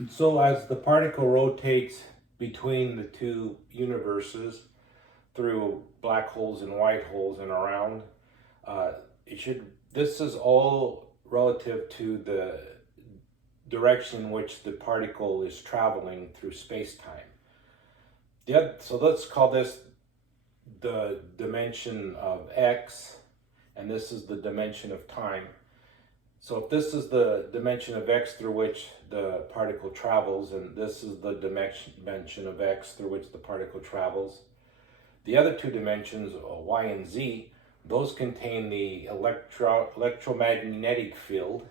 And so as the particle rotates between the two universes through black holes and white holes and around, uh, this is all relative to the direction in which the particle is traveling through space-time. So let's call this the dimension of x, and this is the dimension of time. So if this is the dimension of x through which the particle travels, and this is the dimension of x through which the particle travels, the other two dimensions, y and z, those contain the electromagnetic field,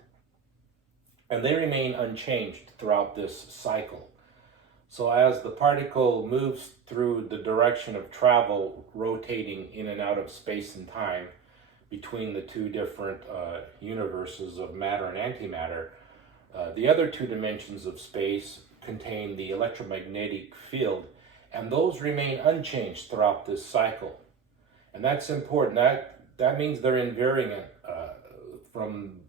and they remain unchanged throughout this cycle. So as the particle moves through the direction of travel, rotating in and out of space and time between the two different universes of matter and antimatter, the other two dimensions of space contain the electromagnetic field, and those remain unchanged throughout this cycle. And that's important. That means they're invariant from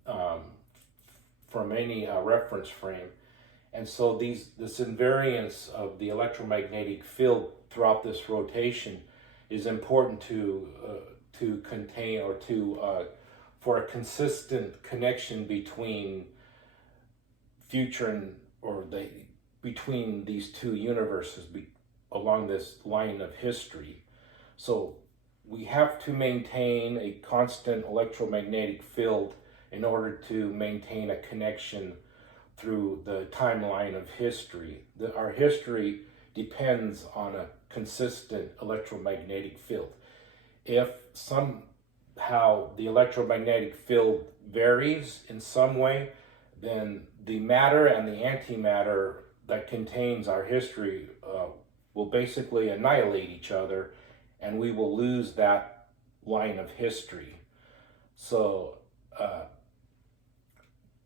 any reference frame. And so this invariance of the electromagnetic field throughout this rotation is important to contain, or for a consistent connection between between these two universes along this line of history. So we have to maintain a constant electromagnetic field in order to maintain a connection through the timeline of history. Our history depends on a consistent electromagnetic field. If somehow the electromagnetic field varies in some way, then the matter and the antimatter that contains our history will basically annihilate each other, and we will lose that line of history. So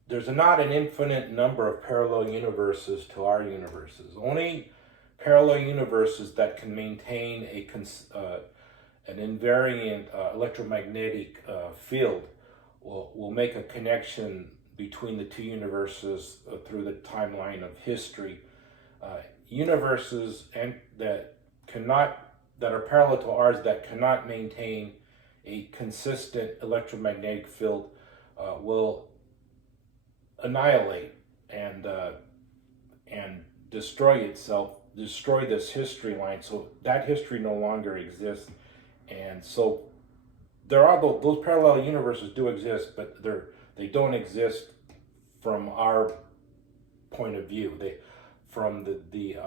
there's not an infinite number of parallel universes to our universes. Only parallel universes that can maintain an invariant electromagnetic field will make a connection between the two universes through the timeline of history. Universes that are parallel to ours that cannot maintain a consistent electromagnetic field will annihilate and destroy this history line. So that history no longer exists, and so there are those parallel universes do exist, but they don't exist from our point of view. From the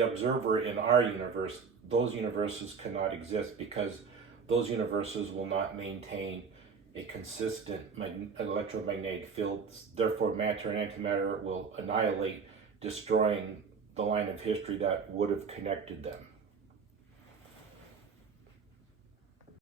observer in our universe, those universes cannot exist because those universes will not maintain a consistent electromagnetic field. Therefore, matter and antimatter will annihilate, destroying the line of history that would have connected them.